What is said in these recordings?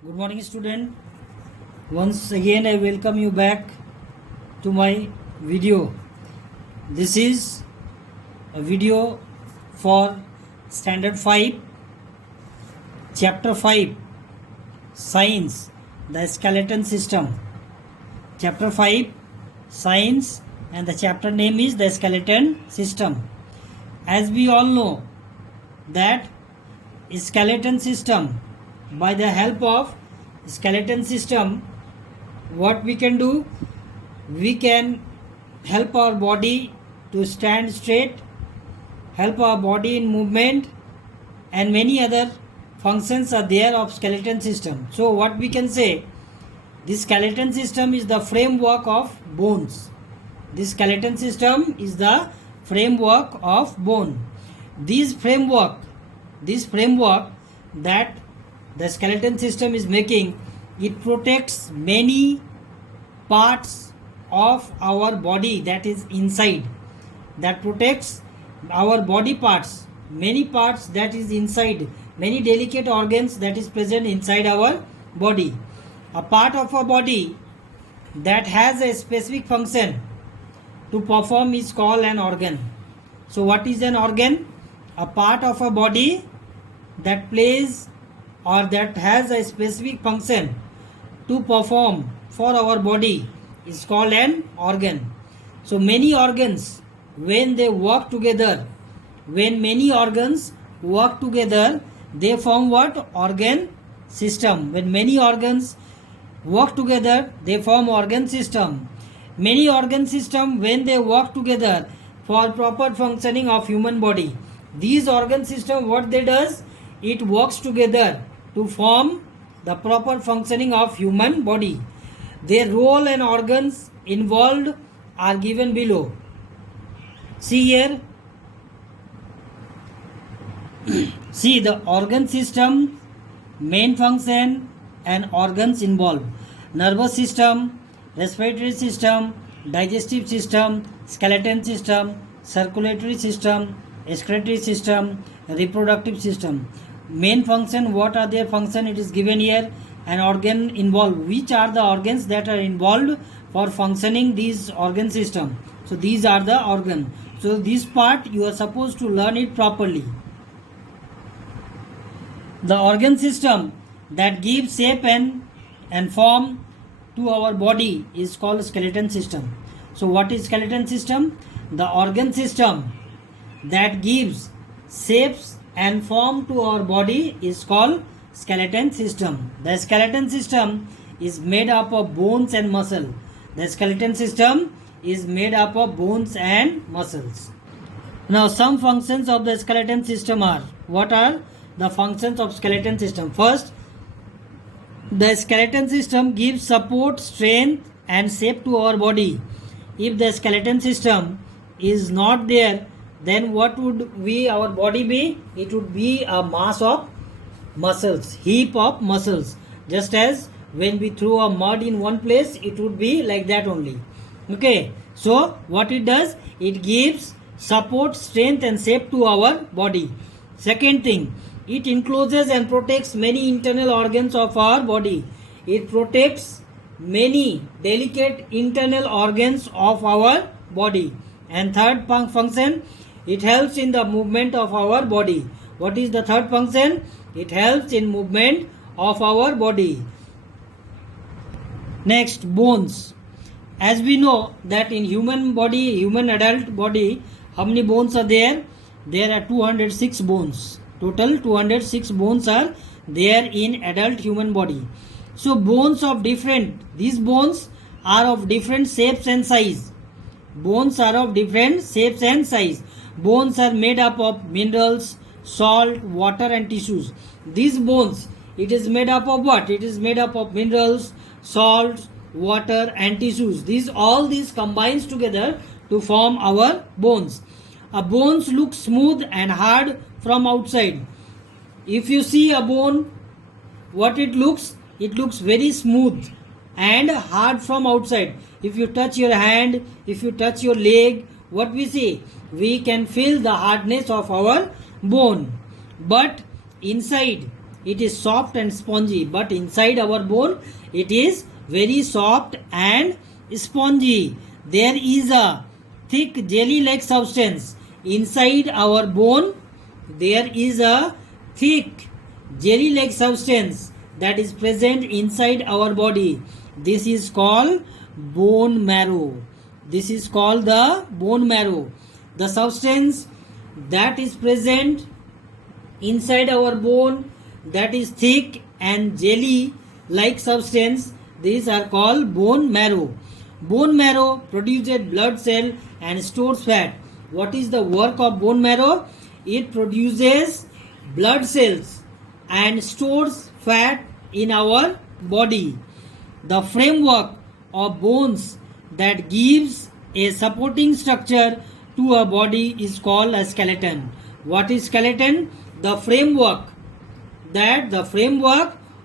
Good morning, student. Once again, I welcome you back to my video. This is a video for Standard 5, Chapter 5, Science, the Skeleton System. Chapter 5, Science, and the chapter name is the Skeleton System. As we all know that skeleton system, by the help of skeleton system, what we can do, we can help our body to stand straight, help our body in movement, and many other functions are there of skeleton system. So what we can say, this skeleton system is the framework of bones. This skeleton system is the framework of bone. This framework that the skeleton system is making, it protects many parts of our body that is inside, that protects our body parts, many parts that is inside, many delicate organs that is present inside our body. A part of our body that has a specific function to perform is called an organ. So what is an organ? A part of a body that plays or that has a specific function to perform for our body is called an organ. So many organs, when they work together, when many organs work together, they form what? Organ system. When many organs work together, they form organ system. Many organ system, when they work together for proper functioning of human body, these organ system, what they does, it works together to form the proper functioning of human body. Their role and organs involved are given below. See here. See the organ system, main function and organs involved. Nervous system, respiratory system, digestive system, skeleton system, circulatory system, excretory system, reproductive system. Main function, what are their function? It is given here. An organ involved. Which are the organs that are involved for functioning these organ system? So these are the organ. So this part you are supposed to learn it properly. The organ system that gives shape and form to our body is called skeleton system. So what is skeleton system? The organ system that gives shapes and form to our body is called skeleton system. The skeleton system is made up of bones and muscle. The skeleton system is made up of bones and muscles. Now some functions of the skeleton system are, what are the functions of skeleton system? First, the skeleton system gives support, strength and shape to our body. If the skeleton system is not there, then what would our body be? It would be a mass of muscles, heap of muscles. Just as when we throw a mud in one place, it would be like that only. Okay, so what it does? It gives support, strength and shape to our body. Second thing, it encloses and protects many internal organs of our body. It protects many delicate internal organs of our body. And third function, it helps in the movement of our body. What is the third function? It helps in movement of our body. Next, bones. As we know that in human body, human adult body, how many bones are there? There are 206 bones. Total 206 bones are there in adult human body. So these bones are of different shapes and size. Bones are of different shapes and size. Bones are made up of minerals, salt, water and tissues. These bones, it is made up of what? It is made up of minerals, salt, water and tissues. All these combines together to form our bones. A bones look smooth and hard from outside. If you see a bone, what it looks? It looks very smooth and hard from outside. If you touch your hand, if you touch your leg, what we see? We can feel the hardness of our bone. But inside it is soft and spongy, but inside our bone it is very soft and spongy. There is a thick jelly-like substance inside our bone. There is a thick jelly-like substance that is present inside our body. This is called bone marrow. This is called the bone marrow. The substance that is present inside our bone, that is thick and jelly like substance, these are called bone marrow. Bone marrow produces blood cell and stores fat. What is the work of bone marrow? It produces blood cells and stores fat in our body. The framework of bones that gives a supporting structure to a body is called a skeleton. What is skeleton? The framework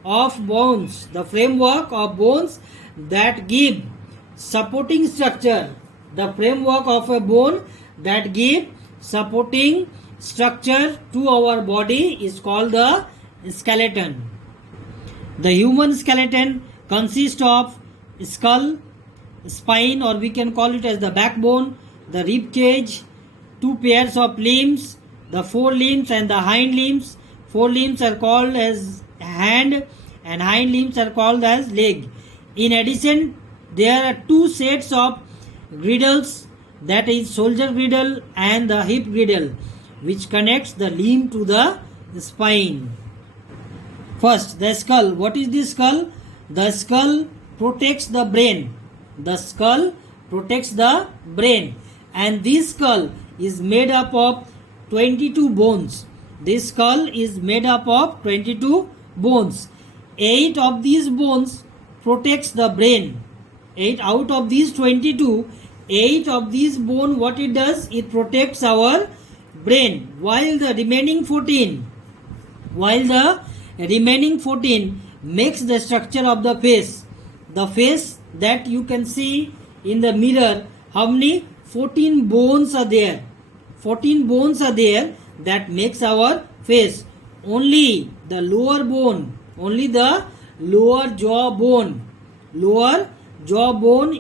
of bones, that give supporting structure, the framework of a bone that give supporting structure to our body is called the skeleton. The human skeleton consists of skull, spine, or we can call it as the backbone, the rib cage, two pairs of limbs, the forelimbs and the hind limbs. Forelimbs are called as hand and hind limbs are called as leg. In addition, there are two sets of girdles, that is shoulder girdle and the hip girdle, which connects the limb to the spine. First, the skull. What is the skull? The skull protects the brain. The skull protects the brain, and this skull is made up of 22 bones. This skull is made up of 22 bones. 8 of these bones protects the brain. 8 out of these 22, 8 of these bone, what it does? It protects our brain, while the remaining 14 makes the structure of the face. The face that you can see in the mirror, how many? 14 bones are there. 14 bones are there that makes our face. Only the lower bone, only the lower jaw bone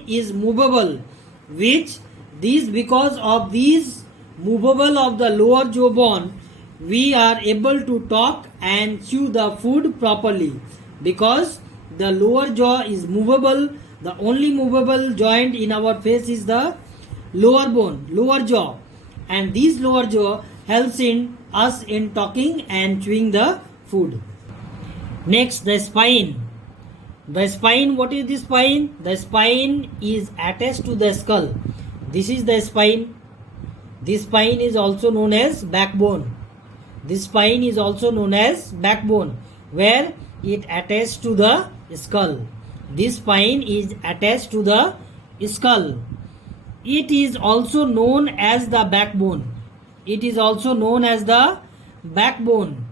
is movable, which these, because of these movable of the lower jaw bone, we are able to talk and chew the food properly. Because the lower jaw is movable, the only movable joint in our face is the lower bone, lower jaw, and this lower jaw helps in us in talking and chewing the food. Next, the spine. The spine, what is the spine? The spine is attached to the skull. This is the spine. This spine is also known as backbone. This spine is also known as backbone, where it attaches to the skull. This spine is attached to the skull. It is also known as the backbone. It is also known as the backbone.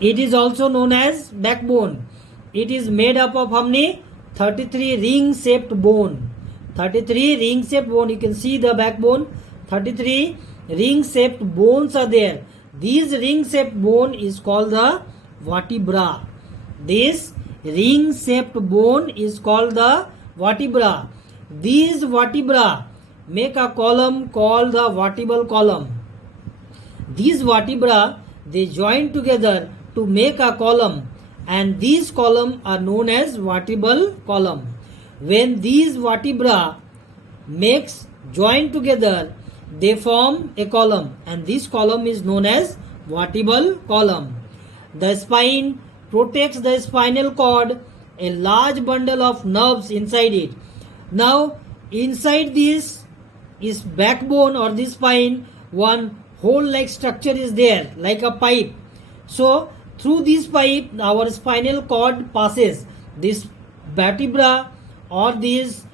It is also known as backbone. It is made up of how many? 33 ring-shaped bone. 33 ring-shaped bone. You can see the backbone. 33 ring-shaped bones are there. This ring-shaped bone is called the vertebra. This ring-shaped bone is called the vertebra. These vertebra make a column called the vertebral column. These vertebra, they join together to make a column, and these columns are known as vertebral column. When these vertebra join together, they form a column, and this column is known as vertebral column. The spine protects the spinal cord, a large bundle of nerves inside it. Now, inside this is backbone or this spine, one hole-like structure is there, like a pipe. So, through this pipe, our spinal cord passes. This vertebra or this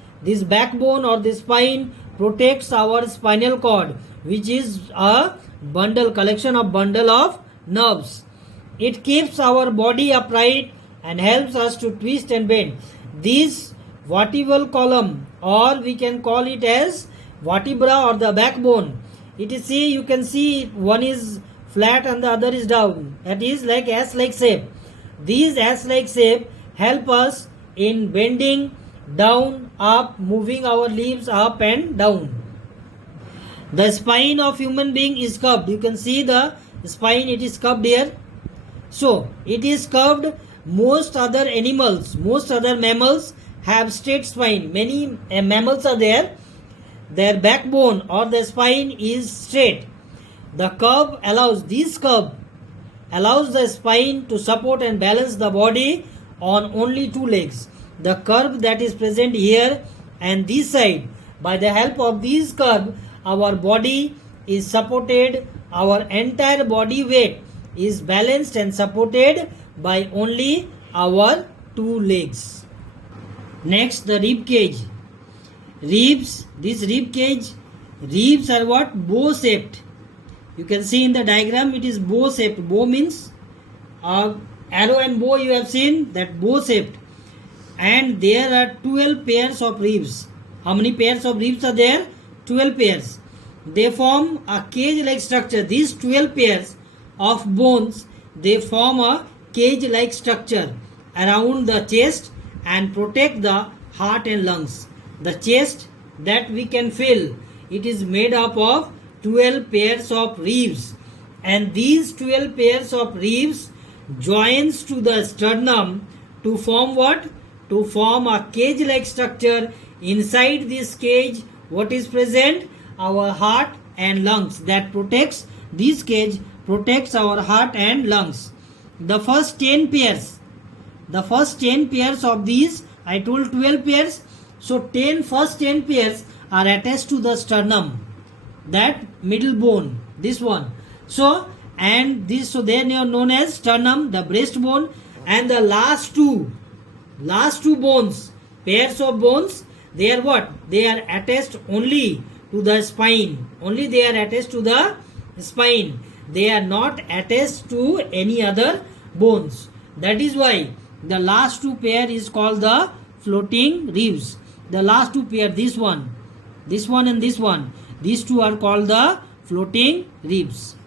backbone or this spine protects our spinal cord, which is a collection of bundle of nerves. It keeps our body upright and helps us to twist and bend. This vertebral column, or we can call it as vertebra or the backbone. It is, see, you can see one is flat and the other is down. That is like S-like shape. These S-like shape help us in bending down, up, moving our limbs up and down. The spine of human being is curved. You can see the spine, it is curved here. So it is curved. Most other animals, most other mammals have straight spine. Many mammals are there. Their backbone or the spine is straight. The curve allows the spine to support and balance the body on only two legs. The curve that is present here and this side, by the help of this curve, our body is supported, our entire body weight is balanced and supported by only our two legs. Next, the rib cage. Ribs, this rib cage, ribs are what? Bow shaped. You can see in the diagram it is bow shaped. Bow means arrow and bow, you have seen that bow shaped. And there are 12 pairs of ribs. How many pairs of ribs are there? 12 pairs. They form a cage-like structure. These 12 pairs of bones, they form a cage-like structure around the chest and protect the heart and lungs. The chest that we can feel, it is made up of 12 pairs of ribs, and these 12 pairs of ribs joins to the sternum to form what? To form a cage-like structure. Inside this cage, what is present? Our heart and lungs. That protects, this cage protects our heart and lungs. The first 10 pairs of these, I told 12 pairs. So first 10 pairs are attached to the sternum, that middle bone, this one. So they are known as sternum, the breastbone, and the last two bones, pairs of bones, they are what? They are attached only to the spine. Only they are attached to the spine. They are not attached to any other bones. That is why the last two pair is called the floating ribs. The last two pair, this one and this one, these two are called the floating ribs.